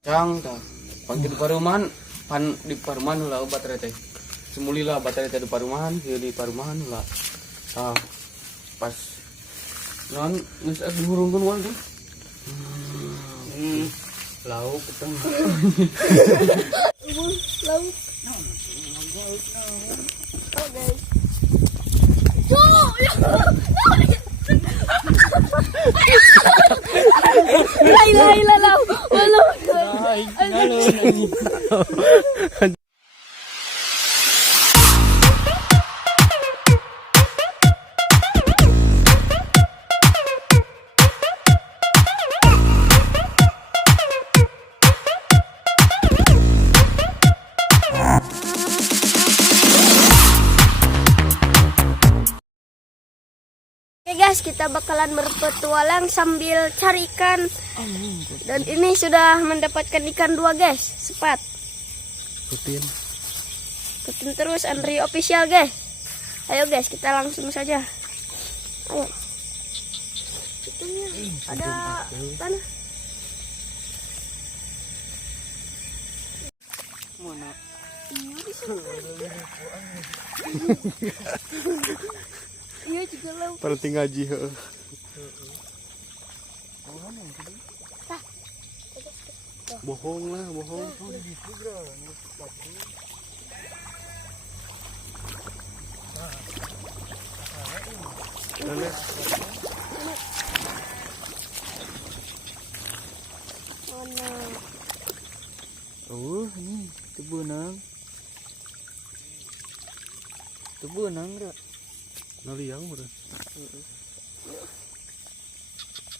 Cang tah. Pan di parumahan, pan di parumahan lah baterai teh. Semuli lah baterai teh di parumahan, di parumahan lah. Tah pas non geus dihurungkeun wae tuh. Lauk keteng. Lauk. Oh guys. La. Wala. Oke guys, kita bakalan berpetualang sambil cari ikan. Dan ini sudah mendapatkan ikan 2 guys, sepat. Ikutin. Ikutin terus Andri Official guys. Ayo guys, kita langsung saja. Ayo. Itunya ada tanah. Mana? Iya di sana. Iya juga lauk. Berarti ngaji heeh. Bohong lah, bohong. Mana? Oh, ini tebenang. Tebenang dah. Naliang bener.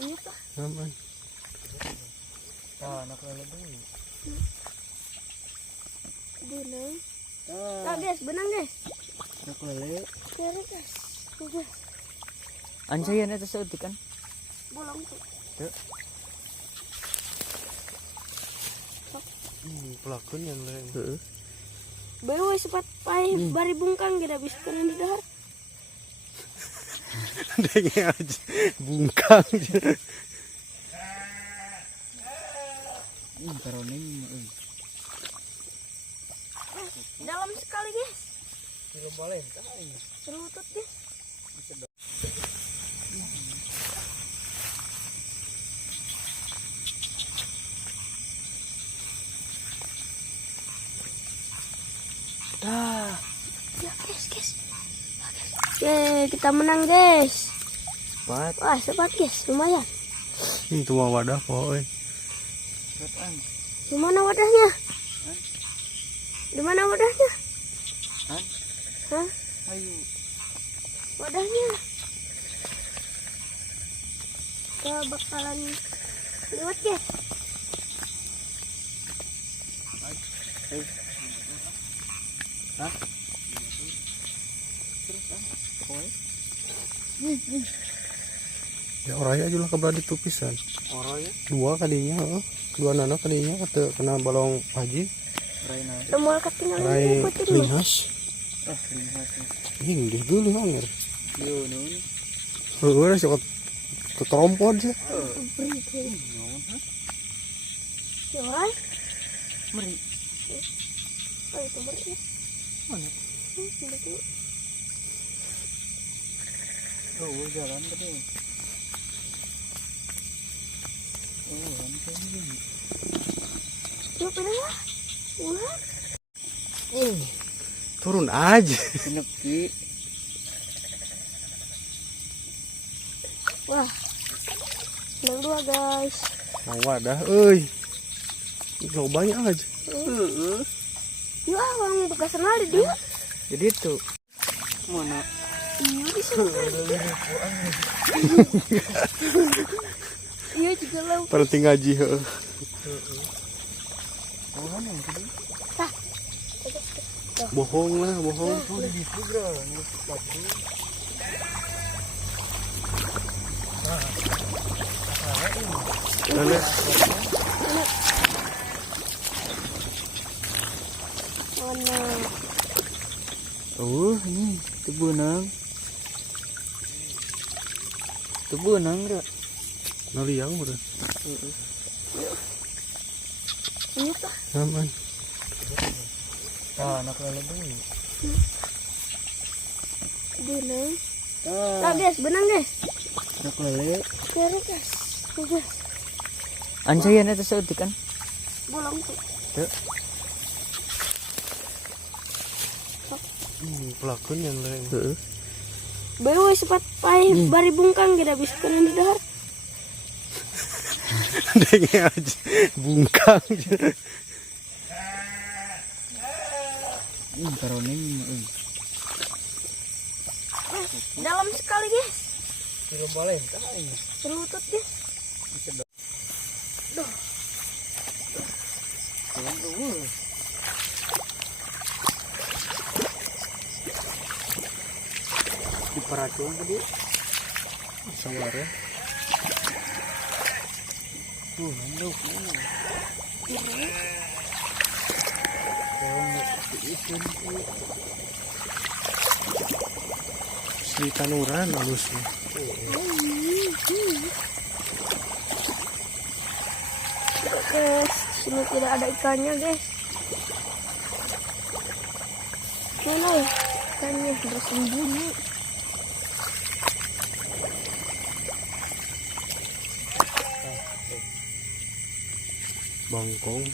Ini apa? Aman. Anak lele dulu. Benang. Nah guys, benang guys. Anak lele. Kere guys. Tuh guys. Anjayan itu seut kan? Bolong tuh. Ya. Pelakon yang lain. Heeh. Baru sempat pai bari bungkang kita bisa kan di dahar. Dengeng aja bungkang. Karoning Dalam sekali guys. film balen. Serutut guys. Dah. Ya guys. Oke, kita menang guys. Cepat. Wah, cepat guys, lumayan. Ini cuma wadah pokoknya. Di mana wadahnya? Di mana wadahnya? Hah? Ayo. Wadahnya. Kita bakalan lewat guys. Hah? Ya orangnya aja lah kebelah ditupisan. Orangnya? 2 kalinya, heeh. 2 nana kalinya kena balong haji. Lemol ketinggalan Rai ini kucing. linghas. Linghas. Ini udah dulu hanger. Yo nun. Udah sih keterompon sih. Ya orang? Meri. Oh itu meri. Mana? Betul. Oh jalan tadi. Oh lantai ini. Yuk pindah lah. Wah. Turun aja. Nepi. Wah. Yang 2 guys. Nah wadah, euy. Banyak aja. Yuk orang bekas kenal di dia. Jadi itu. Mana? Iya di sana. Iya juga lauk. Berarti ngaji heeh. Bohong lah, bohong. Mana? Oh, ini tebenang. Tebenang dah. Naliang bener. Ini kah? Aman. Anak lele dulu. Benang. Nah guys, benang guys. Anak lele. Kira guys. Tuh guys. Anjayan itu seetik kan? Bolong tuh. Tuh. Pelakon yang lain. Baru sempat pai bari bungkang kita bisa kena di dahar. Dengar aja bungkang. Karoning. Dalam sekali guys. Kilo boleh. Selutut guys. Duh. Di peracun tadi. Sawar ya. Nanduk. Si tanuran halusnya. Guys, sini tidak ada ikannya guys. Mana ya? Ikannya bersembunyi. Bangkong.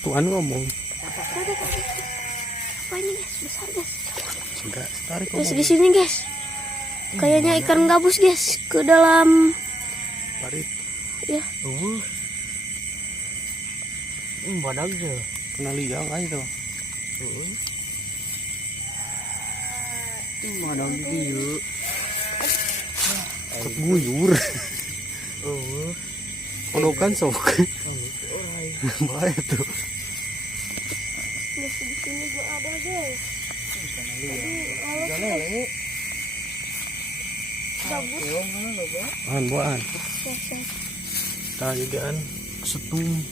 Tuan ngomong. Apa ini guys? Besar guys. Enggak, tarik Guys ngomong. di sini guys. Kayaknya ikan gabus guys ke dalam Parit. ya. Badak je. Kena liang aja tuh. Badak di yuk. Keguyur. Konokan sok. Baik tuh. Guys di sini juga ada guys. Lele. Gabus. Buan. Guys. Tagaan setung.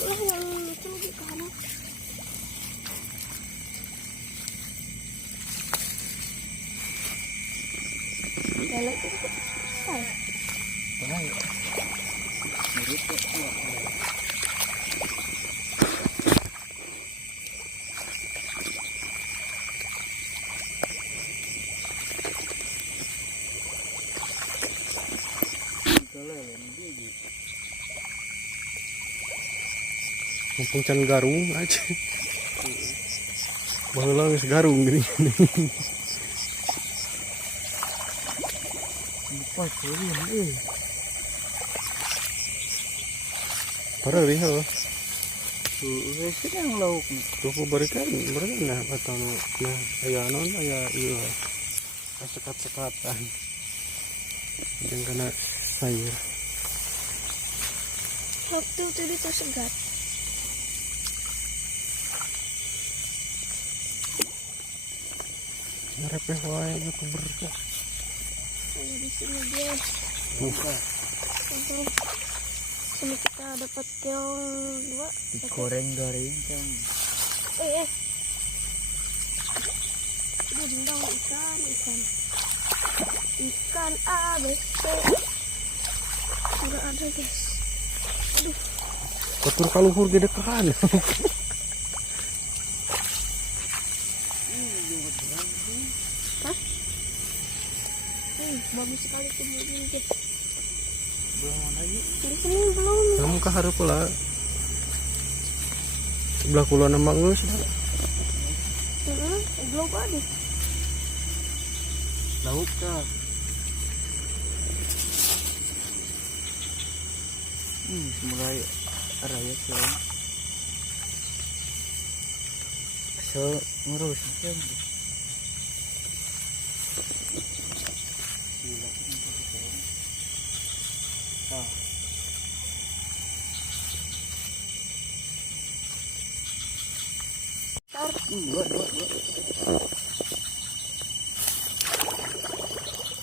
Lah yang itu lagi ke kanan. Lele itu besar. Mumpung can garung aja. Baheula geus garung gini. Pas ini. Parah nih ho. Itu yang lauk nih. Tuh berikan nah atau nah aya non aya ieu. Sekat-sekatan. Yang kena sayur. Waktu itu tersegat. Ngarepeh wae aku berkah. Saya di sini guys. Ini kita dapat keong 2. Digoreng-goreng kan. Bundang ikan ABC. Enggak ada guys. Kotor kaluhur gede keran. Bagus sekali kemudian guys. Belum lagi. Di sini belum. Kamu ke hareup pula. Sebelah kulon nama geus. Belum ada. Lauk kah? Mulai raya sih. So ngurus kan.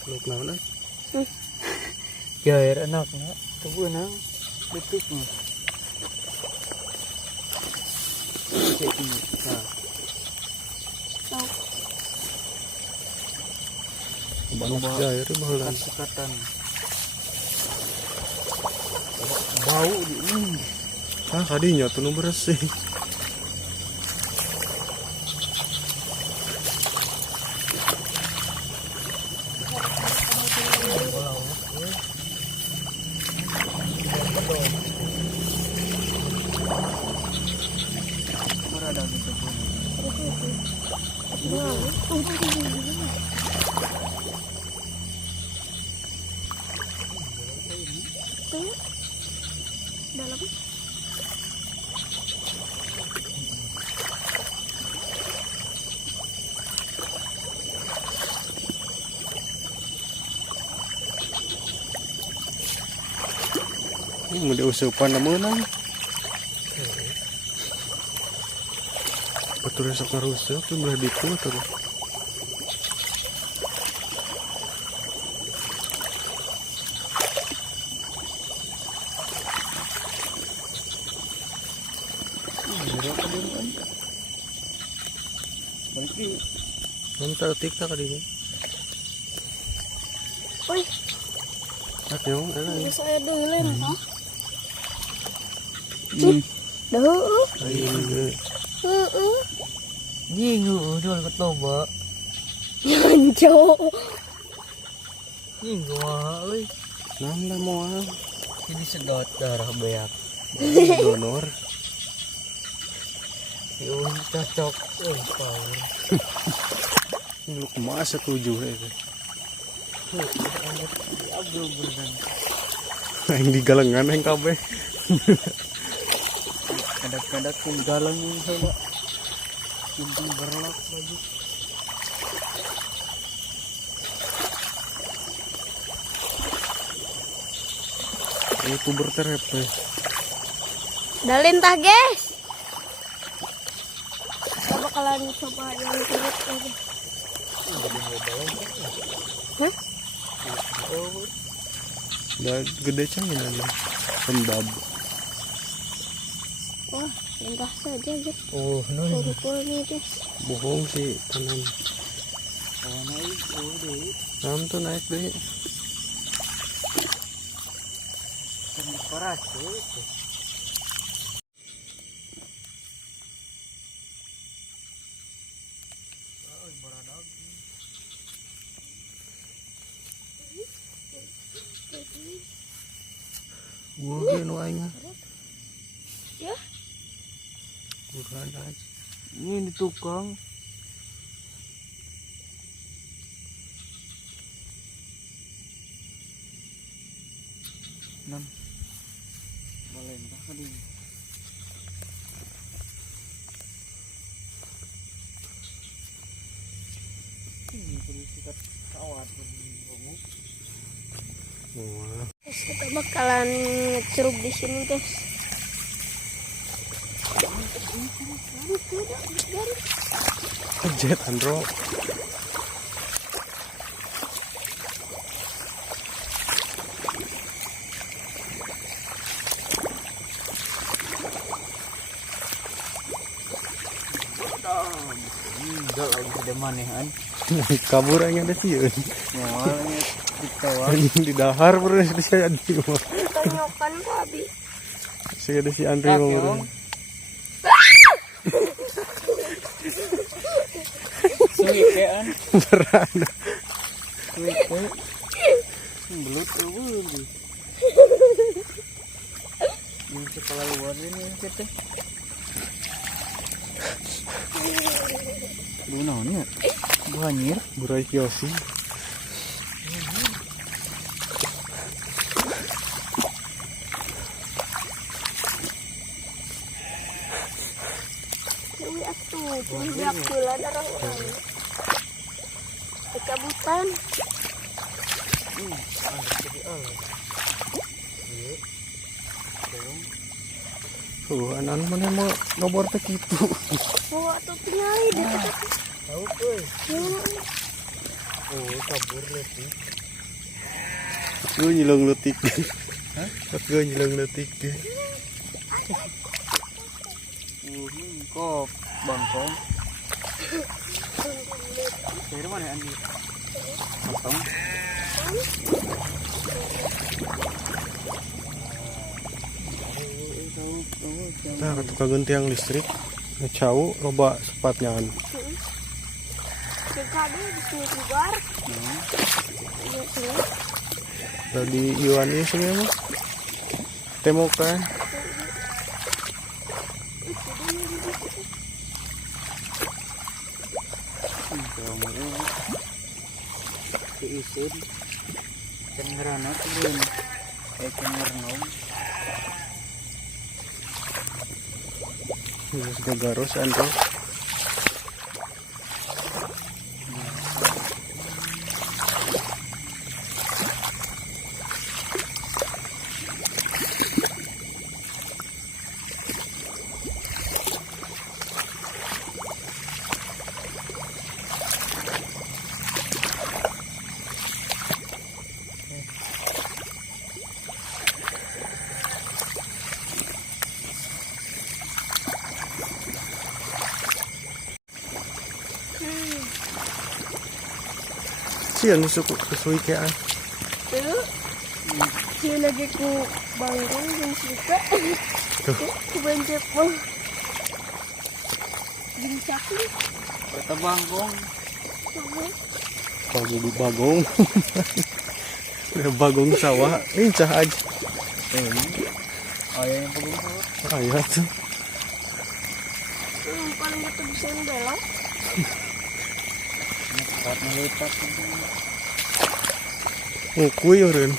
Luk naon ah? Ya enak nak. Tubuh nang betul mah. Cek ini. Nah. Banyak air baheula. sekatan. Bau di ini. Ah, kadinya tuh nu bersih. Ada gitu. Dalam. Mau diusupan na muna. Betul sok ngarusuk tuh belah ditu terus. Nanti tikta kadinya. Uy, Atyo, ano yun? saya dulin, ha? Hmm. Duh. Ayun. Nyingu jual ketoba. Nyanjo. Nyingu euy. Nanda mo ah. Ini sedot darah beak. Donor. Yun cocok. Power. Lu kumaha 7 itu. Yang digalengan yang kabeh. Kadang-kadang pun galang yung sama. Hindi berlak lagi. Ini kubur terepe. Dalin tah, guys. Kita bakalan coba yang turut aja. Hah? Udah gede cangin aja. Sembab. Wah, indah saja, guys. Oh, no. Pukul nih, guys. Bohong sih kanan. Oh, naik. Oh, deh. Nam tuh naik deh. Keras tuh. Gua nu aing. Ya. Bukan aja. Ini di tukang. Nan. Boleh entah tadi. Ini perlu sikat kawat kamu. Wah. Terus kita bakalan ngeceruk di sini, guys. Jet Andro. Enggak lagi ada manehan. Kabur aing ada sieun. Nyawalnya ditawa. Anjing di dahar beres di saya di mah. Tanyokan ko, Abi. Saya ada si Andre mah beres. Suikean. Beran. Suike. Belut eueuh. Ini kepala luar ini kita. Lu naon ya? Banjir. Burai Kiyoshi. Dewi atuh, tunjak pula darah orang. Kecabutan. Anan mana mau nomor teh kitu. Oh, atuh tinggali deh. Tahu euy. Ya. Oh, kabur leutik. Gue nyilong letik. Hah? Gue nyilong letik deh. Kok bangkong. Dari mana Andi? Potong. Nah, tukang tiang listrik. Ngecau loba sepatnya an. Tadi di sini juga. Iya sini. Tadi Iwan ini sebenarnya temukan. Isin cenderana turun cendernom Sudah garus Andro. Sian suku kayak Tuh. Dia lagi ku bangun dan suka. Ku banjir pun. Bincak nih. kata bangkong bagong. Udah bagong sawah, lincah aja. ayah yang pegung tuh Ayah tuh. Paling gitu bisa belok. saat melipat Ngukui orang.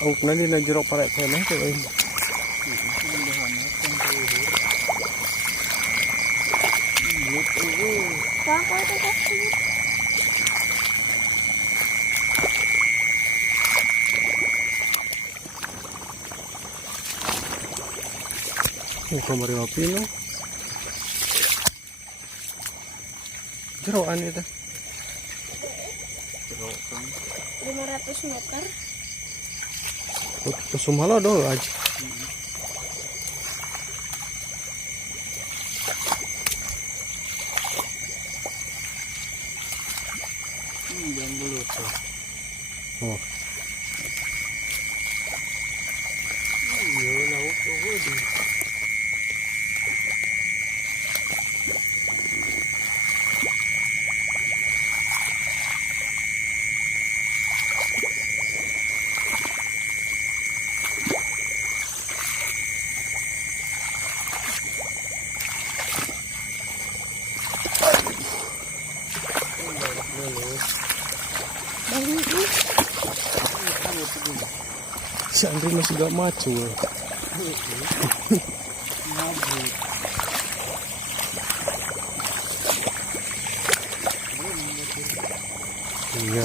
Aku nanti najrok parek sana tuh ini. Apa itu kaki? Kamar api no. Jeroan itu. 500 meter. Sumalo dulu aja. jangan dulu tuh Oh. iya lauk tuh Si Andri masih gak macu. Iya.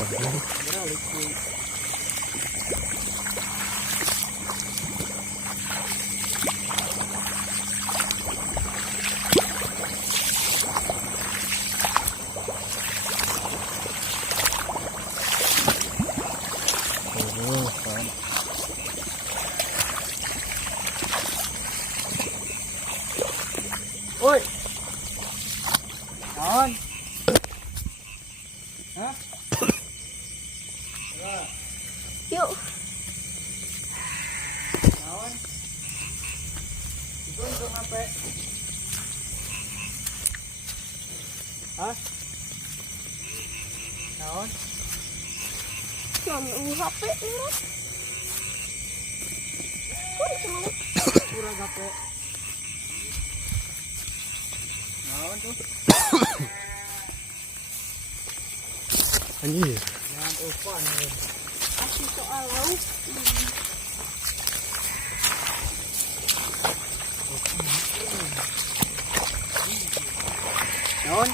Oi. Naon? Hah? Yuk. Naon? Itu untuk apa? Hah? Naon? Ngambil HP nih. Pura gape. Naon tuh? Anjir. Jangan lupa nih. Asli soal lauk. Naon?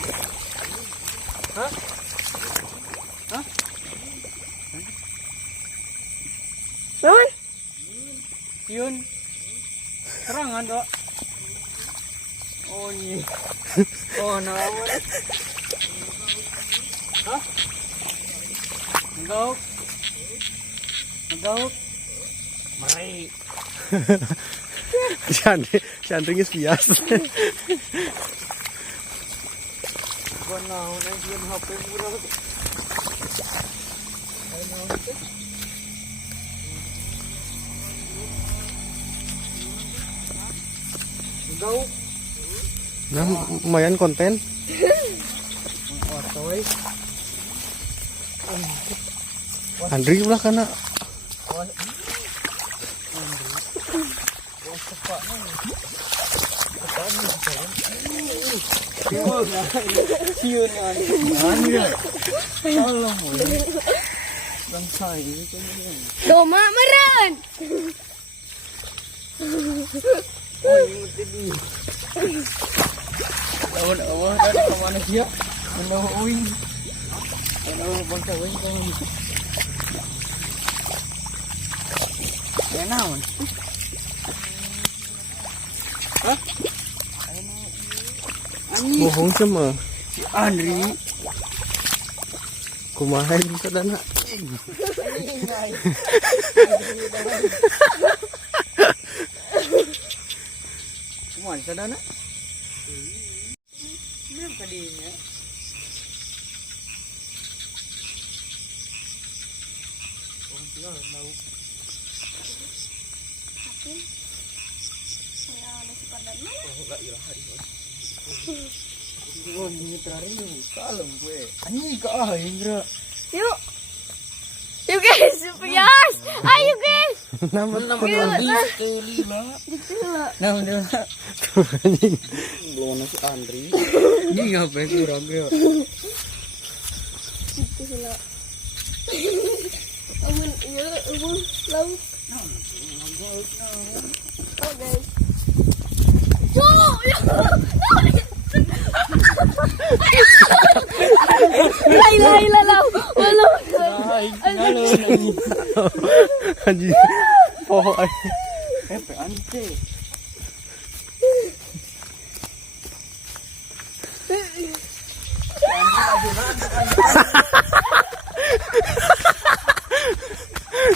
Hah? Hah? Naon? Yun. Serangan, Dok. Oh, iya. Oh, naon? Hah? Nagauk? Nagauk? Mari. si Andri geus bias. Nah, lumayan konten. Andri ulah kana. Doma meren. Lawan Allah dan kemana dia? Menawa uing. Menawa bangsa uing kamu. Ya naon? Hah? Bohong sama. Si Andri. Kumaha itu sadana. Kumaha sadana? Belum kadinya. Oh, ini terakhir kalem gue. Anjing ke Indra. Yuk. Yuk guys, Pias. Ayo guys. Nama Nah, udah. Belum nasi Andri. Ini ngapain sih raga? Itu sila. Amun iya, amun laut. Oh guys. Lai. Walau. Anjing. Poho ay. Pepe ante.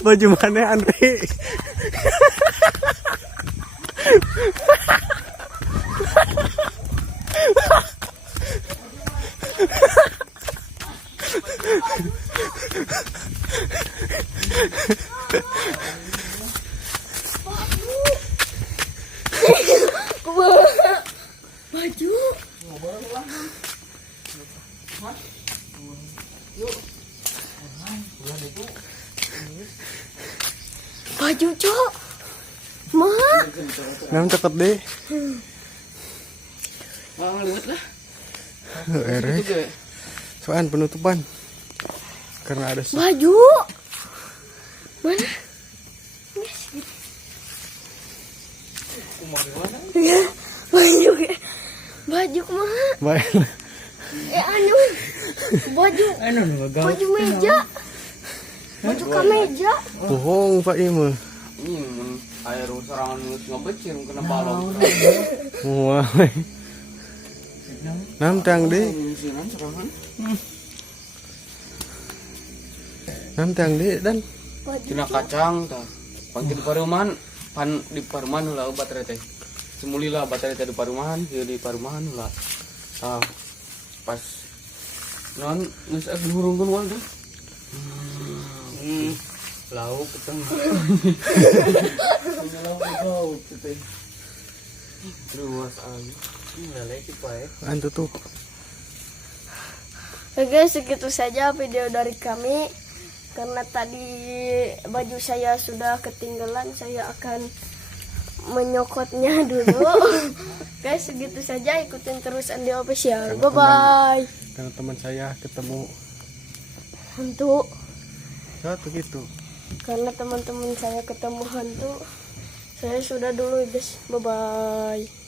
Baju mana Andri? Baju. Baju cok. Mah. Nam cepet deh. Ngeliat lah. Ere. Soan penutupan. Karena ada Baju. Mana? Ya, baju. Baju kumaha? baik. Anu. Baju. Anu gaul. Baju meja. Baju kemeja. Bohong Pak Ima. Ini air serangan ngabecir kena balong. Wah. Nam tang deh. Musinan serangan. Nam tang deh dan Baju. Cina kacang tah. Pangkin parumahan pan di parumahan ulah baterai teh. Semuli lah baterai teh di parumahan, di parumahan ulah. Ah, pas non geus hurungkeun wal teh. Lauk keteng. Lauk teh. Terus ini lagi pae. an tutup. Oke, segitu saja video dari kami. Karena tadi baju saya sudah ketinggalan, saya akan menyokotnya dulu. Guys, segitu saja. Ikutin terus Andi Official. Bye-bye. Karena teman saya ketemu Hantu. satu gitu. Karena teman-teman saya ketemu hantu. Saya sudah dulu guys. Bye-bye.